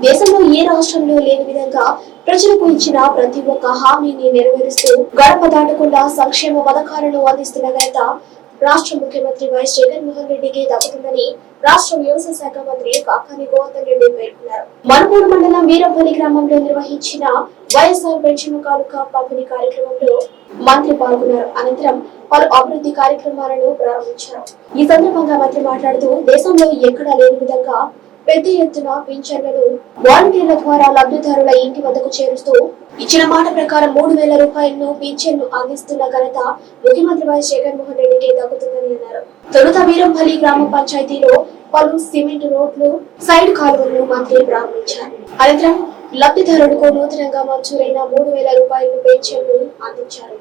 దేశంలో ఏ రాష్ట్రంలో లేని విధంగా ప్రజలకు ఇచ్చిన ప్రతి ఒక్క హామీని నెరవేరుస్తూ గడప దాటకుండా సంక్షేమ పథకాలను అందిస్తున్న ఘనత రాష్ట్ర ముఖ్యమంత్రి వైఎస్ జగన్మోహన్ రెడ్డికి దక్కుతుందని రాష్ట్ర వ్యవసాయ శాఖ మంత్రి కాకాని గోవర్ధన్ రెడ్డి పేర్కొన్నారు. మణపూర్ మండలం వీరపల్లి గ్రామంలో నిర్వహించిన వైఎస్ఆర్ పెన్షన్ కానుక పంపిణీ కార్యక్రమంలో మంత్రి పాల్గొన్నారు. అనంతరం పలు అభివృద్ధి కార్యక్రమాలను ప్రారంభించారు. ఈ సందర్భంగా మంత్రి మాట్లాడుతూ దేశంలో ఎక్కడా లేని విధంగా పెద్ద ఎత్తున పింఛన్లను వాలంటీర్ల ద్వారా లబ్ధిదారుల ఇంటి వద్దకు చేరుస్తూ ఇచ్చిన మాట ప్రకారం మూడు వేల రూపాయలను పింఛన్ను అందిస్తున్న ఘనత ముఖ్యమంత్రి వైఎస్ జగన్మోహన్ రెడ్డికి దక్కుతుందని అన్నారు. తొలుత వీరంపల్లి గ్రామ పంచాయతీలో పలు సిమెంట్ రోడ్లు సైడ్ కాలువలను మంత్రి ప్రారంభించారు. అనంతరం లబ్ధిదారులకు నూతనంగా మంజూరైన మూడు వేల రూపాయల పింఛన్ను అందించారు.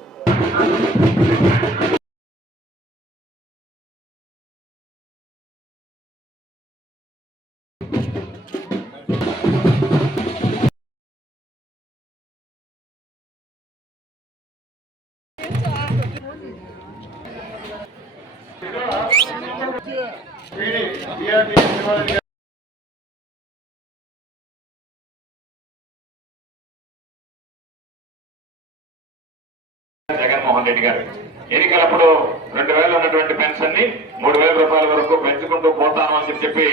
జగన్మోహన్ రెడ్డి గారు. ఎన్నికలప్పుడు రెండు వేలు ఉన్నటువంటి పెన్షన్ని మూడు వేల రూపాయల వరకు పెంచుకుంటూ పోతాను అని చెప్పి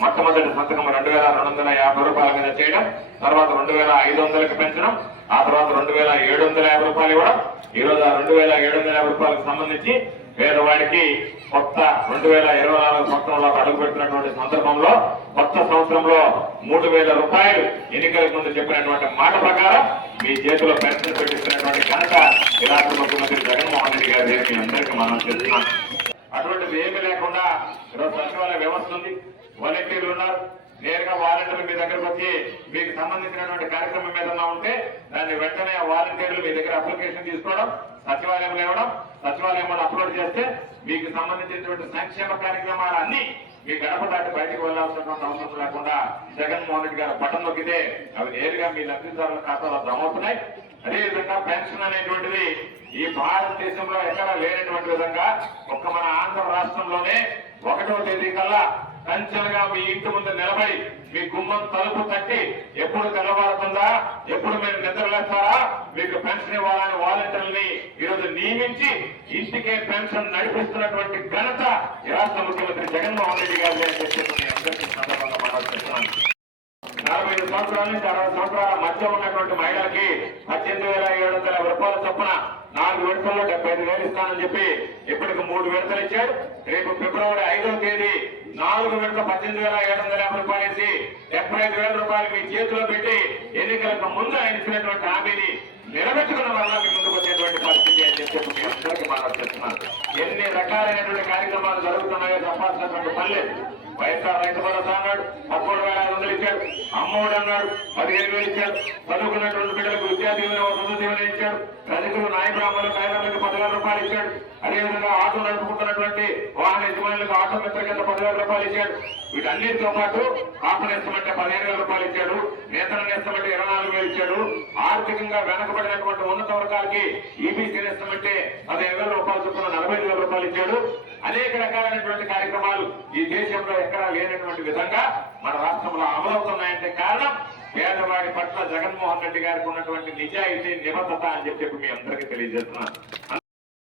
మొట్టమొదటి సంతకం రెండు వేల రెండు వందల యాభై రూపాయల మీద చేయడం తర్వాత రెండు వేల ఐదు వందలకి పెంచడం ఆ తర్వాత రెండు వేల ఏడు వందల యాభై రూపాయలు ఇవ్వడం ఈ రోజు ఆ రెండు వేల ఏడు వందల యాభై రూపాయలకు సంబంధించి పేదవాడికి కొత్త రెండు వేల ఇరవై నాలుగు సంవత్సరంలో అడుగు పెట్టినటువంటి సందర్భంలో కొత్త సంవత్సరంలో మూడు వేల రూపాయలు ఎన్నికలకు ముందు చెప్పినటువంటి మాట ప్రకారం మీ చేతిలో పెన్షన్ పెట్టిస్తున్నటువంటి ఘనత ఈ ముఖ్యమంత్రి జగన్మోహన్ రెడ్డి గారి మీ అందరికీ మనం చేస్తున్నాం అటువంటిది ఏమీ లేకుండా ఈరోజు సచివాలయ వ్యవస్థ ఉంది. వాలంటీర్లు ఉన్నారు. నేరుగా వాలంటీర్లు మీ దగ్గరకు వచ్చి మీకు సంబంధించినటువంటి కార్యక్రమం ఏదన్నా ఉంటే దాన్ని వెంటనే వాలంటీర్లు మీ దగ్గర అప్లికేషన్ తీసుకోవడం సచివాలయంలో ఇవ్వడం సచివాలయంలో అప్లోడ్ చేస్తే మీకు సంబంధించినటువంటి సంక్షేమ కార్యక్రమాలు అన్ని మీ గడప దాటి బయటకు వెళ్ళాల్సినటువంటి అవసరం లేకుండా జగన్మోహన్ రెడ్డి గారు బటన్ నొక్కితే అవి నేరుగా మీ లబ్ధిదారుల ఖాతాలో జమ అవుతున్నాయి. అదేవిధంగా పెన్షన్ అనేటువంటిది ఈ భారతదేశంలో ఎక్కడ లేనటువంటి విధంగా ఒక్క మన ఆంధ్ర రాష్ట్రంలోనే ఒకటో తేదీ కల్లా కంచెలుగా మీ ఇంటి ముందు నిలబడి మీ గుమ్మం తలుపు తట్టి ఎప్పుడు తెల్లవారుతుందా ఎప్పుడు మీరు నిద్రలేస్తారా మీకు పెన్షన్ ఇవ్వాలని వాలంటీర్ని ఈరోజు నియమించి ఇంటికే పెన్షన్ నడిపిస్తున్నటువంటి ఘనత రాష్ట్ర ముఖ్యమంత్రి జగన్మోహన్ రెడ్డి గారు అని చెప్పి నలభై ఐదు సంవత్సరాల నుంచి అరవై సంవత్సరాల మధ్య ఉన్నటువంటి మహిళలకి పద్దెనిమిది వేల ఏడు వందల రూపాయల చొప్పున నాలుగు విడతల్లో డెబ్బై ఐదు వేలు ఇస్తానని చెప్పి ఇప్పటికి మూడు విడతలు ఇచ్చాడు రేపు ఫిబ్రవరి ఐదవ తేదీ నాలుగు విడత పద్దెనిమిది వేల ఏడు వందల యాభై రూపాయలు వేసి డెబ్బై ఐదు వేల రూపాయలు మీ చేతిలో పెట్టి ఎన్నికలకు ముందు ఆయన ఇచ్చినటువంటి హామీని నిలబెట్టుకున్న వల్ల మీ ముందుకు వచ్చేటువంటి పరిస్థితి అని చెప్పి మీ అందరికీ మాట్లాడుతున్నాను ఎన్ని రకాలైనటువంటి కార్యక్రమాలు జరుగుతున్నాయో చెప్పాల్సినటువంటి పల్లె వైఎస్ఆర్ రైతు భరోసా అన్నాడు పదమూడు వేల ఐదు వందలు ఇచ్చాడు అమ్మఒడు అన్నాడు పదిహేను వేలు ఇచ్చాడు చదువుకున్నటువంటి బిడ్డలకు విద్యా దీవెన వసతి దీవెన ఇచ్చాడు రజకులు నాయ బ్రాహ్మణులు పదివేల రూపాయలు ఇచ్చాడు అదేవిధంగా ఆటో నడుపుకుంటున్నటువంటి వాహన యజమానులకు ఆటో మిత్ర కింద పదివేల రూపాయలు ఇచ్చాడు. వీటన్నిటితో పాటు కాపు నేస్తామంటే పదిహేను వేల రూపాయలు ఇచ్చాడు నేతన నేస్తామంటే ఇరవై నాలుగు వేలు ఇచ్చాడు ఆర్థికంగా వెనకబడినటువంటి ఉన్నత వర్గాలకి ఈబీసీ నేస్తామంటే పదిహేను వేల రూపాయలు చొప్పున నలభై వేల రూపాయలు ఇచ్చాడు. అనేక రకాలైనటువంటి కార్యక్రమాలు ఈ దేశంలో ఎక్కడా లేనటువంటి విధంగా మన రాష్ట్రంలో అమలవుతున్నాయంటే కారణం పేదవాడి పట్ల జగన్మోహన్ రెడ్డి గారికి ఉన్నటువంటి నిజాయితీ నిబద్ధత అని చెప్పి మీ అందరికీ తెలియజేస్తున్నాను.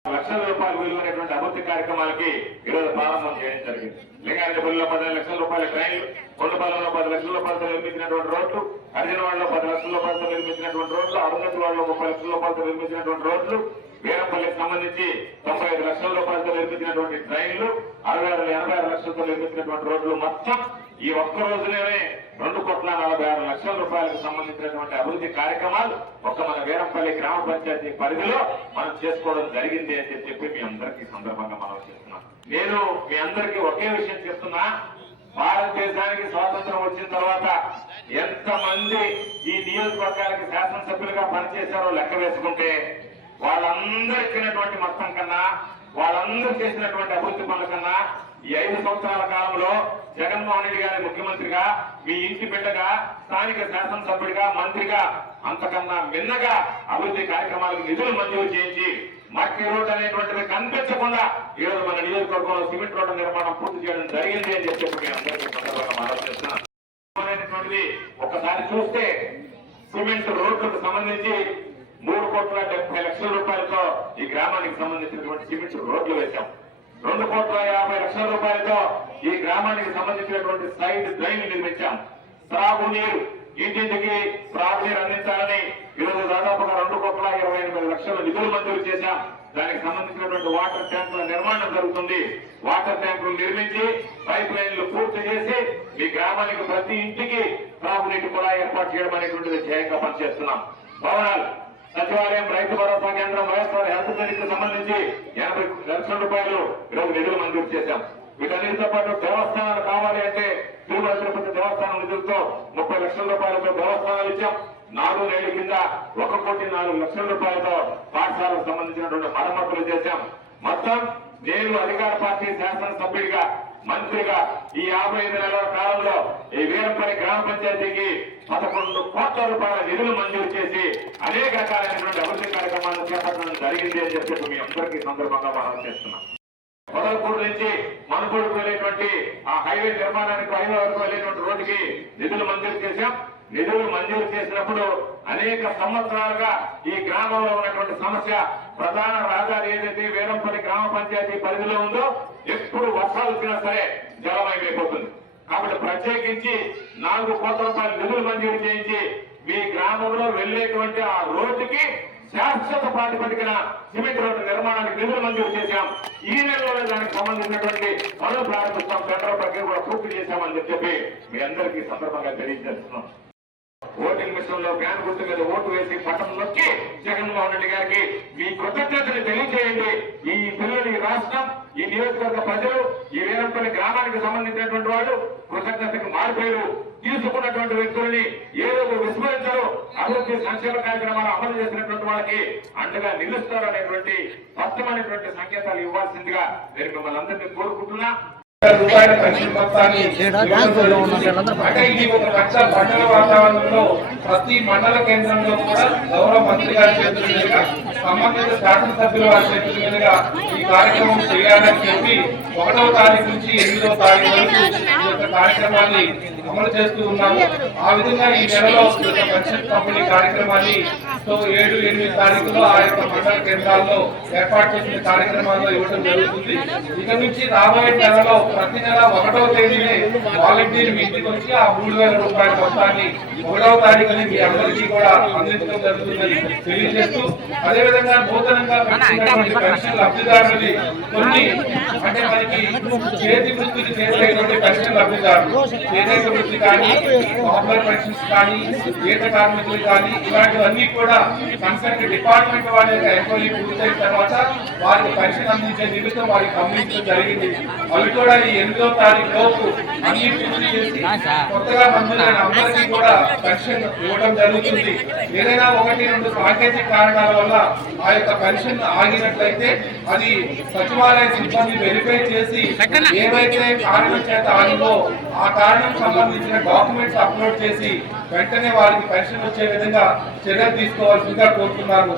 లక్షల రూపాయలు విలువైనటువంటి అభివృద్ధి కార్యక్రమాలకి ఈరోజు ప్రారంభం చేయడం జరిగింది. లింగారెడ్డిపల్లిలో పదిహేను లక్షల రూపాయల ట్రైన్లు కొండపల్లిలో పది లక్షల రూపాయలతో నిర్మించినటువంటి రోడ్లు అర్జునవాడలో పది లక్షల రూపాయలతో నిర్మించినటువంటి రోడ్లు అరుణాచలవాడలో ముప్పై లక్షల రూపాయలతో నిర్మించినటువంటి రోడ్లు వీరపల్లికి సంబంధించి తొంభై ఐదు లక్షల రూపాయలతో నిర్మించినటువంటి ట్రైన్లు అరవై ఆరు ఎనభై ఆరు లక్షలతో నిర్మించినటువంటి రోడ్లు మొత్తం ఈ ఒక్క రోజులోనే రెండు కోట్ల నలభై ఆరు లక్షల రూపాయలకు సంబంధించినటువంటి అభివృద్ధి కార్యక్రమాలు ఒక మన వీరంపల్లి గ్రామ పంచాయతీ పరిధిలో మనం చేసుకోవడం జరిగింది అని చెప్పి మీ అందరికీ సందర్భంగా మనం చేస్తున్నాం నేను మీ అందరికీ ఒకే విషయం చెప్తున్నా. భారతదేశానికి స్వాతంత్రం వచ్చిన తర్వాత ఎంతమంది ఈ నియోజకవర్గానికి శాసనసభ్యులుగా పనిచేశారో లెక్క వేసుకుంటే వాళ్ళందరూ ఇచ్చినటువంటి మొత్తం కన్నా వాళ్ళందరూ చేసినటువంటి అభివృద్ధి పనుల కన్నా ఈ ఐదు సంవత్సరాల కాలంలో జగన్మోహన్ రెడ్డి గారి ముఖ్యమంత్రిగా మీ ఇంటి బిడ్డగా స్థానిక శాసనసభ్యుడిగా మంత్రిగా అంతకన్నా మిన్నగా అభివృద్ధి కార్యక్రమాలకు నిధులు మంజూరు చేయించి మట్టి రోడ్ అనేటువంటిది కనిపించకుండా ఈ రోజు మన నియోజకవర్గంలో సిమెంట్ రోడ్డు నిర్మాణం పూర్తి చేయడం జరిగింది అని చెప్పి మీ అందరికీ సందర్భంగా సిమెంట్ రోడ్లకు సంబంధించి మూడు కోట్ల గ్రామానికి సంబంధించినటువంటి సిమెంట్ రోడ్లు వేశాం. రెండు కోట్ల యాభై లక్షల రూపాయలతో ఈ గ్రామానికి సంబంధించినటువంటి సైడ్ డ్రైన్ నిర్మించాం. త్రాగునీరు ఇంటింటికి త్రాగునీరు అందించాలని ఈరోజు దాదాపుగా రెండు కోట్ల ఇరవై ఎనిమిది లక్షల నిధులు మంజూరు చేశాం. దానికి సంబంధించినటువంటి వాటర్ ట్యాంకుల నిర్మాణం జరుగుతుంది. వాటర్ ట్యాంకులు నిర్మించి పైప్ లైన్లు పూర్తి చేసి మీ గ్రామానికి ప్రతి ఇంటికి త్రాగునీటి కూడా ఏర్పాటు చేయడం అనేటువంటిది ధ్యేయంగా పనిచేస్తున్నాం. భవనాలు సచివాలయం రైతు భరోసా కేంద్రం వైఎస్ఆర్ హెల్త్ క్లినిక్ సంబంధించి ఎనభై లక్షల రూపాయలు ఈరోజు నిధులు మంజూరు చేశాం. వీటన్నిటితో పాటు దేవస్థానాలు కావాలి అంటే తిరుమల తిరుపతి దేవస్థానం నిధులతో ముప్పై లక్షల రూపాయలతో దేవస్థానాలు ఇచ్చాం. నాలుగు నెలల కింద ఒక కోటి నాలుగు లక్షల రూపాయలతో పాఠశాలకు సంబంధించినటువంటి మరమ్మతులు చేశాం. మొత్తం నేను అధికార పార్టీ శాసనసభ్యుడిగా మంత్రిగా ఈ యాభై ఐదు నెలల కాలంలో ఈ వీరపల్లి గ్రామ పంచాయతీకి పదకొండు కోట్ల రూపాయల నిధులు మంజూరు చేసి అనేక రకాలైనటువంటి అభివృద్ధి కార్యక్రమాలను చేపట్టడం జరిగింది అని చెప్పి మీ అందరికీ సందర్భంగా మనం చేస్తున్నాం. మొదలపూర్ నుంచి మనుపూడికి వెళ్ళేటువంటి ఆ హైవే నిర్మాణానికి హైవే వరకు వెళ్ళేటువంటి రోడ్డుకి నిధులు మంజూరు చేశాం. నిధులు మంజూరు చేసినప్పుడు అనేక సంవత్సరాలుగా ఈ గ్రామంలో ఉన్నటువంటి సమస్య ప్రధాన రహదారి ఏదైతే వేరంపల్లి గ్రామ పంచాయతీ పరిధిలో ఉందో ఎప్పుడు వర్షాలు వచ్చినా సరే జలమైపోతుంది కాబట్టి ప్రత్యేకించి నాలుగు కోట్ల రూపాయల నిధులు మంజూరు చేయించి మీ గ్రామంలో వెళ్ళేటువంటి ఆ రోడ్డుకి శాశ్వత ప్రాతిపదికన సిమెంట్ రోడ్డు నిర్మాణానికి నిధులు మంజూరు చేశాం. ఈ నెలలోనే దానికి సంబంధించినటువంటి పనులు ప్రారంభిస్తాం టెండర్ ప్రక్రియ కూడా పూర్తి చేశామని చెప్పి మీ అందరికీ సందర్భంగా తెలియజేస్తున్నాం. ఓటింగ్ మిషన్లో బ్యాన్ గుర్తు మీద ఓటు వేసి పట్టం నొక్కి జగన్మోహన్ రెడ్డి గారికి మీ కృతజ్ఞతలు తెలియజేయండి. ఈ పిల్లలు ఈ రాష్ట్రం ఈ నియోజకవర్గ ప్రజలు ఈ వీరంపల్లి గ్రామానికి సంబంధించినటువంటి వాళ్ళు కృతజ్ఞతకు మారిపోయారు. తీసుకున్నటువంటి వ్యక్తుల్ని ఏ రోజు విస్మరించరు. అభివృద్ధి సంక్షేమ కార్యక్రమాలు అమలు చేసినటువంటి వాళ్ళకి అండగా నిలుస్తారు అనేటువంటి స్పష్టమైనటువంటి సంకేతాలు ఇవ్వాల్సిందిగా నేను మిమ్మల్ని అందరినీ కోరుకుంటున్నా. రూపాయల పెన్షన్ మొత్తాన్ని. అంటే ఇది ఒక లక్ష పండుగ వాతావరణంలో ప్రతి మండల కేంద్రంలో కూడా గౌరవ మంత్రి గారి చేతుల మీదుగా సంబంధిత శాసనసభ్యుల వారి చేతుల మీదుగా ఈ కార్యక్రమం చేయాలని చెప్పి ఒకటవ తారీఖు నుంచి ఎనిమిదవ తారీఖు వరకు ఈ యొక్క కార్యక్రమాన్ని అమలు చేస్తూ ఉన్నాము. ఆ విధంగా ఈ నెలలో ఈ పెన్షన్ పంపిణీ కార్యక్రమాన్ని సో ఏడు ఎనిమిది తారీఖులో ఆ యొక్క మండల కేంద్రాల్లో ఏర్పాటు చేసిన కార్యక్రమాల్లో ఇవ్వడం జరుగుతుంది. ఇక నుంచి రాబోయే నెలలో ప్రతి నెల ఒకటవ తేదీనే వాలంటీర్ ఇంటికి వచ్చి ఆ మూడు వేల రూపాయల మొత్తాన్ని ఒకటవ తారీఖుని మీ అందరికీ కూడా అందించడం జరుగుతుందని తెలియజేస్తూ అదేవిధంగా నూతనంగా పెంచినటువంటి పెన్షన్ లబ్ధిదారులని కొన్ని అంటే మనకి చేతి వృత్తిని చేసేటువంటి పెన్షన్ లబ్ధిదారులు చేనేత వృత్తి కానీ కాపర్ పెన్షన్స్ కానీ గీత కార్మికులు కానీ ఇలాంటివన్నీ కూడా కన్సర్ట్ డిపార్ట్మెంట్ వాళ్ళ యొక్క ఎంక్వైరీ పూర్తయిన తర్వాత వారికి పెన్షన్ అందించే నిమిత్తం వారికి పంపించడం జరిగింది. అవి కూడా ఈ ఎనిమిదో తారీఖు లోపు అన్ని పూర్తి చేసి కొత్తగా మందులైన అందరికీ కూడా పెన్షన్ ఇవ్వడం జరుగుతుంది. ఏదైనా ఒకటి రెండు సాంకేతిక కారణాల వల్ల ఆ యొక్క పెన్షన్ ఆగినట్లయితే అది సచివాలయ సిబ్బంది వెరిఫై చేసి ఏవైతే కారణం చేత ఆగిందో ఆ కారణం సంబంధించిన డాక్యుమెంట్స్ అప్లోడ్ చేసి వెంటనే వారికి పెన్షన్ వచ్చే విధంగా చర్యలు తీసుకోవాల్సిందిగా కోరుతున్నారు.